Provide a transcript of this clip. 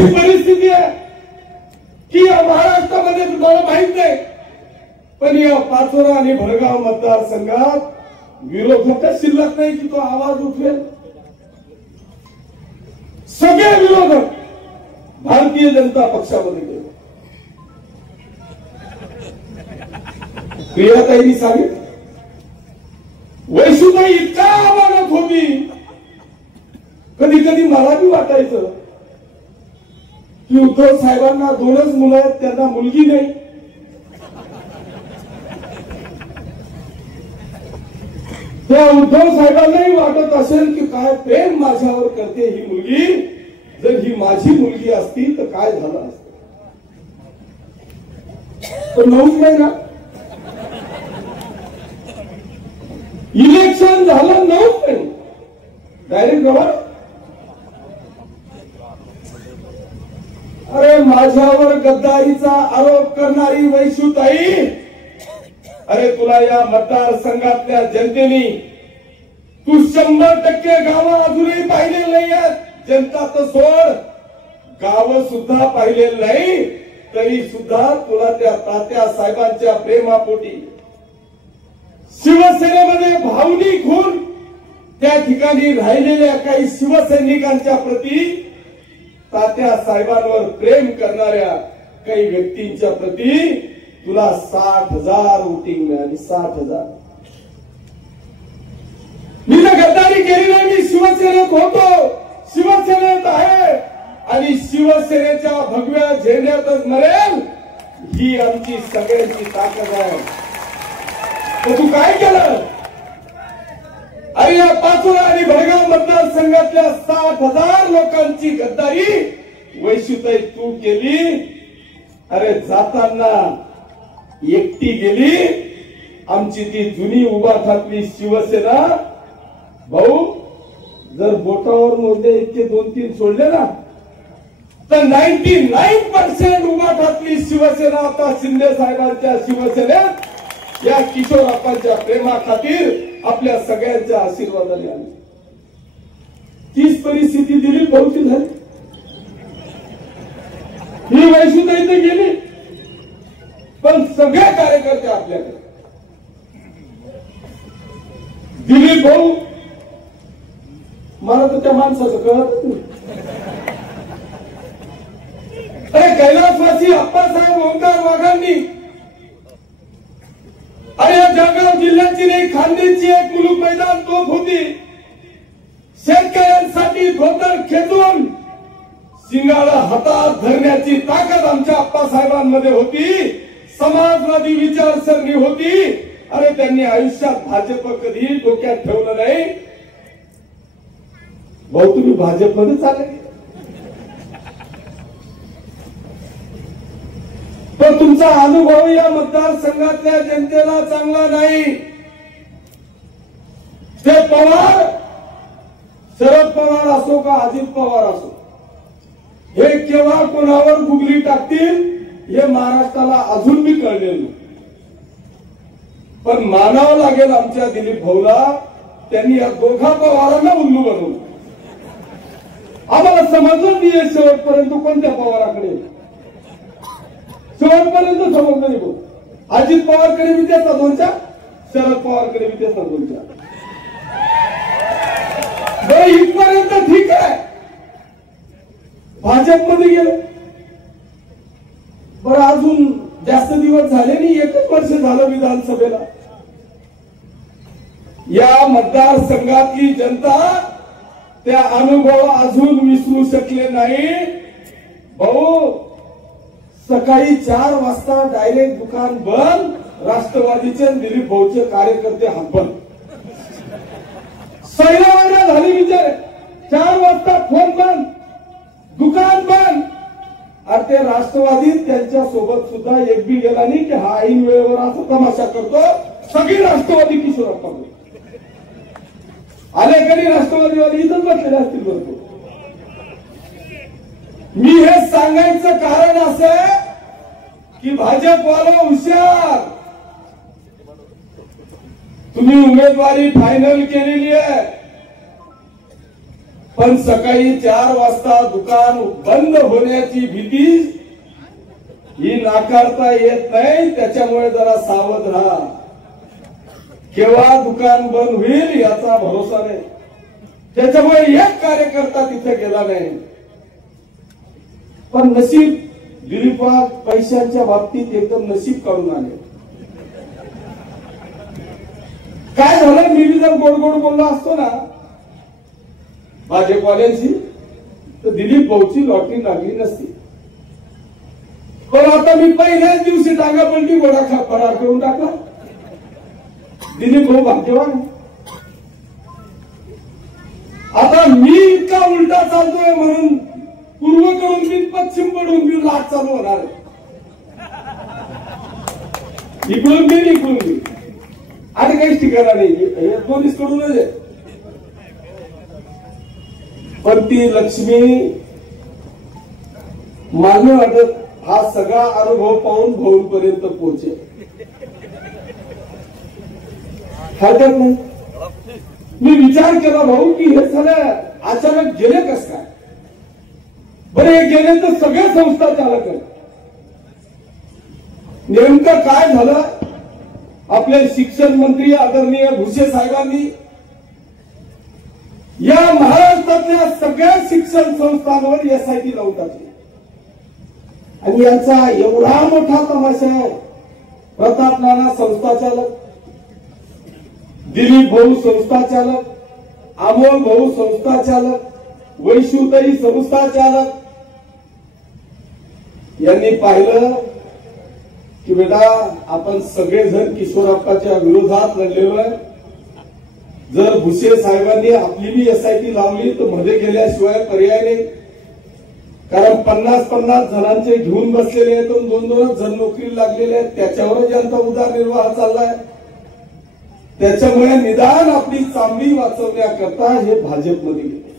अशी परिस्थिती आहे की या महाराष्ट्रामध्ये तुम्हाला माहित नाही, पण या पाचोरा आणि भडगाव मतदारसंघात विरोधकच शिल्लक नाही की तो आवाज उठवेल. सगळे विरोधक भारतीय जनता पक्षामध्ये गेले. प्रियाताईंनी सांगितलं, वैशुताई इतका आव्हानात होती, कधी कधी मला बी वाटायचं की उद्धव साहेबांना दोनच मुलं आहेत, त्यांना मुलगी नाही. त्या उद्धव साहेबांनाही वाटत असेल की काय प्रेम माझ्यावर करते ही मुलगी, जर ही माझी मुलगी असती तर काय झालं असतं. तर नऊच नाही ना, इलेक्शन झालं 9 नाही, डायरेक्ट गव्हर्नर. अरे माझ्यावर गद्दारीचा आरोप करणारी वैशुताई, अरे तुला या मतदारसंघातल्या जनतेने तू 100% गावं अजूनही पाहिलेली नाही आहेत. जनता तर सोड, गावं सुद्धा पाहिलेली नाही, तरी सुद्धा तुला त्या तात्या साहेबांच्या प्रेमापोटी शिवसेनेमध्ये भावनिक होऊन त्या ठिकाणी राहिलेल्या काही शिवसैनिकांच्या प्रती, तात्या साहेबांवर प्रेम करणाऱ्या काही व्यक्तींच्या प्रती तुला 60,000 वोटिंग मिळाली. 60,000. मी तर गद्दारी केली नाही, मी शिवसेनेत होतो, शिवसेनेत आहे आणि शिवसेनेच्या भगव्या झेंड्यातच मरेल, ही आमची सगळ्यांची ताकद आहे. तर तू काय केलं? अरे या पाचोरा आणि भडगाव मतदारसंघातल्या 60,000 लोकांची गद्दारी वैशुताई तू केली. अरे जाताना एकटी गेली आमची ती जुनी उभाठातली शिवसेना. भाऊ जर बोटावर मोजले इतके 2-3 सोडले ना, तर 99% उभाठातली शिवसेना आता शिंदे साहेबांच्या शिवसेनेत या किशोरप्पांच्या प्रेमाखातीर आपल्या सगळ्यांच्या आशीर्वादाने आली. तीच परिस्थिती दिलीप भाऊची झाली. ही वैशुताई तर गेली, पण सगळे कार्यकर्ते आपल्याकडे. दिलीप भाऊ, मला तर त्या माणसाचं कळत नाही. अरे कैलासवासी अप्पासाहेब ओंकार वाघांनी, अरे या जळगाव जिल्ह्याची नाही, खांदेची एक मुलूक मैदान तोफ होती. शेतकऱ्यांसाठी धोतर खेचून सिंगाला हातात धरण्याची ताकद आमच्या अप्पासाहेबांमध्ये होती. समाजवादी विचारसरणी होती. अरे त्यांनी आयुष्यात भाजप कधी डोक्यात ठेवलं नाही. भाऊ तुम्ही भाजपमध्ये चालले, पण तुमचा अनुभव या मतदारसंघातल्या जनतेला चांगला नाही. ते पवार, शरद पवार असो का अजित पवार असो, हे केव्हा कोणावर गुगली टाकतील हे महाराष्ट्राला अजून बी कळलेलं नाही. पण मानावं लागेल आमच्या दिलीप भाऊला, त्यांनी या दोघा पवारांना उल्लू बनवलं. आम्हाला समजलं नाहीये शेवटपर्यंत कोणत्या पवाराकडे, शेवटपर्यंत समजलं नाही. भाऊ अजित पवारकडे बी त्याचा 2च्या, शरद पवारकडे बी त्याचा 2च्या. बरं इथपर्यंत ठीक आहे, भाजपमध्ये गेलं. बरं अजून जास्त दिवस झाले नाही, 1 वर्ष झालं विधानसभेला. या मतदारसंघातली जनता त्या अनुभव अजून विसरू शकले नाही. भाऊ सकाळी 4 वाजता डायरेक्ट दुकान बंद, राष्ट्रवादीचे दिलीप भाऊचे कार्यकर्ते हातबंद. 16 महिना झाली विचार, 4 वाजता फोन बंद, दुकान बंद. आणि ते राष्ट्रवादी त्यांच्या सोबत सुद्धा एक बी गेला नाही की हा ऐन वेळेवर असं तमाशा करतो. सगळी राष्ट्रवादी किशोरप्पा आले, कधी राष्ट्रवादीवादी इथंच बसलेले असतील. भरपूर. मी हे सांगायचं कारण असं की भाजपवाला हुशार, तुम्ही उमेदवारी फायनल केलेली आहे, पण सकाळी 4 वाजता दुकान बंद होण्याची भीती ही नाकारता येत नाही. त्याच्यामुळे जरा सावध राहा. केव्हा दुकान बंद होईल याचा भरोसा नाही. त्याच्यामुळे एक कार्यकर्ता तिथे गेला नाही. पण नशीब दिलीपा पैशांच्या बाबतीत एकदम नशीब काढून आले. काय झालं, मी जर गोड गोड बोललो असतो ना भाजपवाल्यांशी तर दिलीप भाऊची लॉटरी लागली नसती. पण आता मी पहिल्याच दिवशी टांगापलटी घोडा फरार करून टाकला. दिलीप भाऊ भाग्यवान. आता मी इतका उलटा चालतोय म्हणून पूर्वकडून मी पश्चिम कडून मी लाट चालू होणार. इकडून मी इकडून मी आता काहीच ठिकाणा नाही. पोलीस कडूनच आहे. पण ती लक्ष्मी मला वाटत हा सगळा अनुभव पाहून भाऊंपर्यंत पोहोचेल. हरकत नाही. मी विचार केला भाऊ की हे सगळं अचानक गेले कस काय. बरे हे गेले तर सगळ्या संस्था चालक आहेत. नेमकं काय झालं, आपले शिक्षण मंत्री आदरणीय भुसे साहेबांनी या महाराष्ट्रातल्या सगळ्या शिक्षण संस्थांवर एसआयटी लावून टाकली. आणि यांचा एवढा मोठा तमाशा आहे. प्रताप नाना संस्था चालक, दिलीप भाऊ संस्था चालक, अमोल भाऊ संस्था चालक, वैशुताई संस्था चालक यांनी पाहिलं की बेटा आपण सगळेजण किशोरप्पाच्या विरोधात लढलेलो आहे. जर भुसे साहेबांनी आपली बी एसआयटी लावली तर मध्ये गेल्याशिवाय पर्याय नाही. कारण 50-50 जणांचे घेऊन बसलेले आहेत. 2-2 जण नोकरीला लागलेले आहेत. त्याच्यावरच यांचा उदरनिर्वाह चाललाय. त्याच्यामुळे निदान आपली चांबडी वाचवण्याकरता हे भाजपमध्ये गेले.